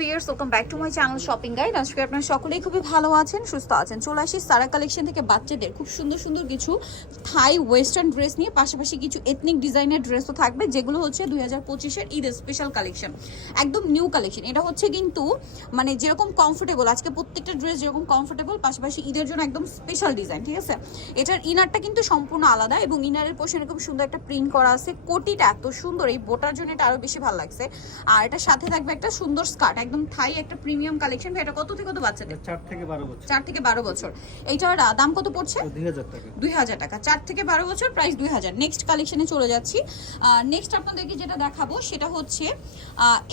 Viewers shopping আপনারা সকলেই খুবই ভালো আছেন, সুস্থ আছেন। চলে আসি সারা কালেকশন থেকে বাচ্চাদের খুব সুন্দর সুন্দর কিছু থাই ওয়েস্টার্ন ড্রেস নিয়ে পাশাপাশি কিছু এথনিক ডিজাইনের ড্রেসও থাকবে যেগুলো হচ্ছে দুই হাজার পঁচিশের ঈদের স্পেশাল কালেকশন একদম নিউ কালেকশন এটা হচ্ছে কিন্তু মানে যেরকম কমফোর্টেবল আজকে প্রত্যেকটা ড্রেস যেরকম কমফোর্টেবল পাশাপাশি ঈদের জন্য একদম স্পেশাল ডিজাইন ঠিক আছে? এটার ইনারটা কিন্তু সম্পূর্ণ আলাদা এবং ইনারের পোর্শনে খুব সুন্দর একটা প্রিন্ট করা আছে। কোটিটা এত সুন্দর এই বোটার জন্য এটা আরও বেশি ভালো লাগছে। আর এটার সাথে থাকবে একটা সুন্দর স্কার্ট একদম থাই একটা প্রিমিয়াম কালেকশন এটা কত থেকে কত বাচ্চাদের? চার থেকে বারো বছর। চার থেকে বারো বছর। এইটার দাম কত পড়ছে? দুই হাজার টাকা। দুই চার থেকে বারো বছর প্রাইস দুই হাজার। নেক্সট কালেকশনে চলে যাচ্ছি। নেক্সট আপনাদেরকে যেটা দেখাবো সেটা হচ্ছে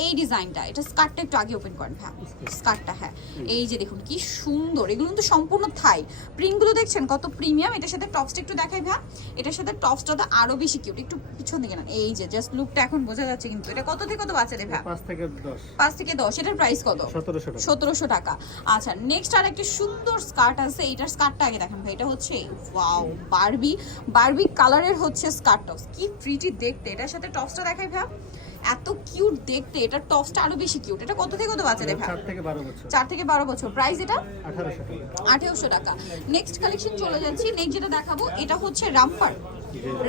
এই ডিজাইনটা এটা স্কার্টটা একটু আগে ওপেন করেন হ্যাঁ স্কার্টটা হ্যাঁ। এই যে দেখুন কি সুন্দর। এগুলো কিন্তু সম্পূর্ণ থাই। প্রিন্টগুলো দেখছেন? কত প্রিমিয়াম এটার সাথে টপসটা একটু দেখাই ভ্যা এটার সাথে টপসটা তো আরও বেশি কিউট একটু পিছন দিকে না এই যে জাস্ট লুকটা এখন বোঝা যাচ্ছে কিন্তু। এটা কত থেকে কত বাচ্চাদের ভ্যা পাঁচ থেকে দশ। পাঁচ থেকে দশ। এটার প্রাইস কত? সতেরোশো টাকা। সতেরোশো টাকা। আচ্ছা নেক্সট আর একটা সুন্দর স্কার্ট আছে। এটার স্কার্টটা আগে দেখেন ভাই এটা হচ্ছে ওয়াও বারবি বারবি কালারের হচ্ছে স্কার্ট টপস। কি ফ্রিটি দেখতে। এটার সাথে টপসটা দেখাই ভাই এত কিউট দেখতে। এটা টপসটা আরও বেশি কিউট এটা কত থেকে কত বাচ্চাদের ভাই চার থেকে বারো বছর। চার থেকে বারো বছর। প্রাইস এটা? আঠারোশো টাকা। আঠেরোশো টাকা। নেক্সট কালেকশন চলে যাচ্ছি। নেক্সট যেটা দেখাবো এটা হচ্ছে রামপার।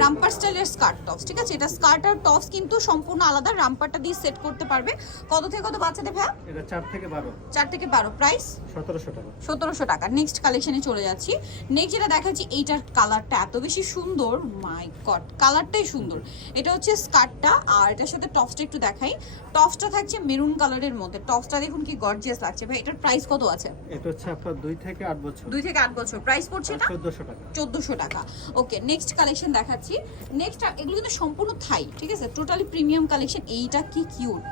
রামপার স্টাইলের স্কার্ট টপস ঠিক আছে? এটা স্কার্ট আর টপস কিন্তু সম্পূর্ণ আলাদা রাম্পারটা দিয়ে সেট করতে পারবে। কত থেকে কত বাচ্চাদের ভাই এটা চার থেকে বারো। চার থেকে বারো। প্রাইস সতেরোশো টাকা। সতেরোশো টাকা। নেক্সট কালেকশনে চলে যাচ্ছি। নেক্সট যেটা দেখাচ্ছি এইটার কালারটা এত বেশি সুন্দর। মাই গড কালারটাই সুন্দর। এটা হচ্ছে স্কার্টটা আর এটার সাথে টপসটা একটু দেখাই। টপসটা থাকছে মেরুন কালারের মধ্যে। টপসটা দেখুন কি গর্জিয়াস লাগছে। ভাই এটার প্রাইস কত আছে? এটা হচ্ছে আপনার দুই থেকে আট বছর। দুই থেকে আট বছর। প্রাইস পড়ছে এটা? চোদ্দশো টাকা। চোদ্দোশো টাকা। ওকে নেক্সট কালেকশন দেখাচ্ছি। নেক্সট এগুলো কিন্তু সম্পূর্ণ থাই ঠিক আছে? টোটালি প্রিমিয়াম কালেকশন এইটা কি কিউট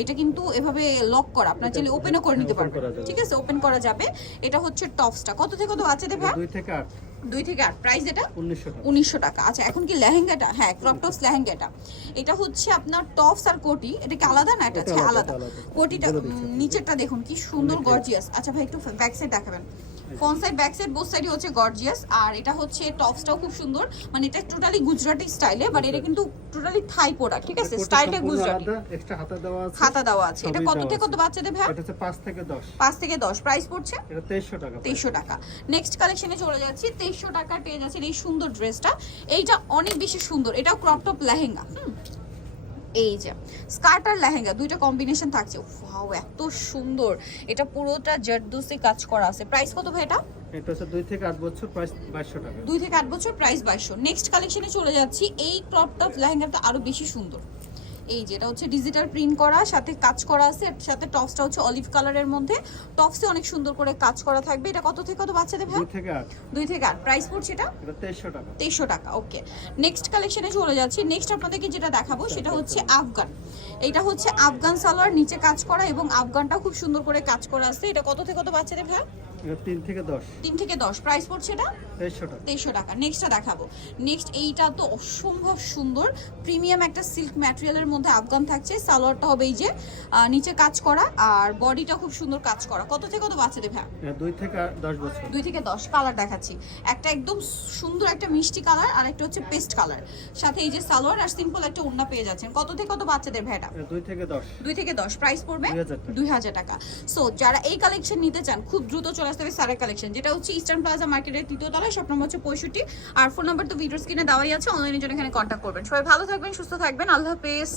এটা কিন্তু এভাবে লক করা আপনার চাইলে ওপেনও করে নিতে পারবেন ঠিক আছে? ওপেন করা যাবে। এটা হচ্ছে টপসটা কত থেকে কত বাচ্চাদের ভাই দুই থেকে আট। দুই থেকে আট। প্রাইস এটা? উনিশশো টাকা। আচ্ছা এখন কি লেহেঙ্গাটা? হ্যাঁ ক্রপ টপস লেহেঙ্গাটা। এটা হচ্ছে আপনার টপস আর কোটি। এটা কি আলাদা না এটা আলাদা। কোটিটা। নিচেরটা দেখুন কি সুন্দর গর্জিয়াস আচ্ছা ভাই একটু ব্যাক সাইড দেখাবেন। Front side back side both সাইডই হচ্ছে গর্জিয়াস আর এটা হচ্ছে টপসটাও খুব সুন্দর। মানে এটা টোটালি গুজরাটি স্টাইলে বাট এটা কিন্তু টোটালি থাই প্রোডাক্ট ঠিক আছে? স্টাইলটা গুজরাটি। এক্সট্রা হাতা দেওয়া আছে। খাতা দেওয়া আছে। এটা কত থেকে কত বাচ্চাদের ভাই? এটা হচ্ছে পাঁচ থেকে দশ। পাঁচ থেকে দশ। প্রাইস পড়ছে? এটা তেইশশো টাকা তেইশশো টাকা। নেক্সট কালেকশনে চলে যাচ্ছি। তেইশশো টাকা পেয়ে যাচ্ছেন এই সুন্দর ড্রেসটা এইটা অনেক বেশি সুন্দর। এটাও ক্রপ টপ লেহেঙ্গা হুম? এই যে স্কার্ট আর লেহেঙ্গা দুইটা কম্বিনেশন থাকছে। ওয়াও এত সুন্দর। এটা পুরোটা জারদুসি কাজ করা আছে। প্রাইস কত ভাই এটা? এটা হচ্ছে দুই থেকে আট বছর প্রাইস বাইশশো টাকা। দুই থেকে আট বছর প্রাইস বাইশশো। নেক্সট কালেকশনে চলে যাচ্ছি। এই ক্রপ টপ লেহেঙ্গাটা আরও বেশি সুন্দর। এই যেটা হচ্ছে ডিজিটাল প্রিন্ট করা সাথে কাজ করা আছে সাথে টপসটা হচ্ছে অলিভ কালারের মধ্যে। টপসে অনেক সুন্দর করে কাজ করা থাকবে। এটা কত থেকে কত বাচ্চাদের ভাই? দুই থেকে আট। দুই থেকে আট। প্রাইস পড়ছে এটা? এটা তেইশশো টাকা। ওকে নেক্সট কালেকশনে চলে যাচ্ছি। নেক্সট আপনাদেরকে যেটা দেখাবো সেটা হচ্ছে আফগান। এটা হচ্ছে আফগান সালোয়ার নিচে কাজ করা এবং আফগানটা খুব সুন্দর করে কাজ করা আছে। এটা কত থেকে কত বাচ্চাদের ভাই? তিন থেকে দশ। তিন থেকে দশ। প্রাইস পড়ছে এটা? তেইশশো টাকা। টাকা। নেক্সটটা দেখাবো। নেক্সট এইটা তো অসম্ভব সুন্দর। প্রিমিয়াম একটা সিল্ক ম্যাটেরিয়ালের মধ্যে আফগান থাকছে। সালোয়ারটা হবে এই যে নিচে কাজ করা আর বডিটা খুব সুন্দর কাজ করা। কত থেকে কত বাচ্চাদের এটা দুই থেকে দশ বছর। দুই থেকে দশ। কালার দেখাচ্ছি। একটা একদম সুন্দর একটা মিষ্টি কালার আর একটা হচ্ছে পেস্ট কালার সাথে এই যে সালোয়ার আর সিম্পল একটা ওড়না পেয়ে যাচ্ছেন। কত থেকে কত বাচ্চাদের ভেটা এটা? দুই থেকে দশ। দুই থেকে দশ। প্রাইস পড়বে 2000 দুই হাজার টাকা। সো যারা এই কালেকশন নিতে চান খুব দ্রুত চলে হবে সারের কালেকশন যেটা হচ্ছে ইস্টার্ন প্লাজা মার্কেটের তৃতীয় তলায় সব নম্বর হচ্ছে পঁয়ষট্টি। আর ফোন নম্বর তো ভিডিও স্ক্রিনে দেওয়াই আছে অনলাইনের জন্য এখানে কন্ট্যাক্ট করবেন। সবাই ভালো থাকবেন, সুস্থ থাকবেন, আল্লাহ হাফেজ।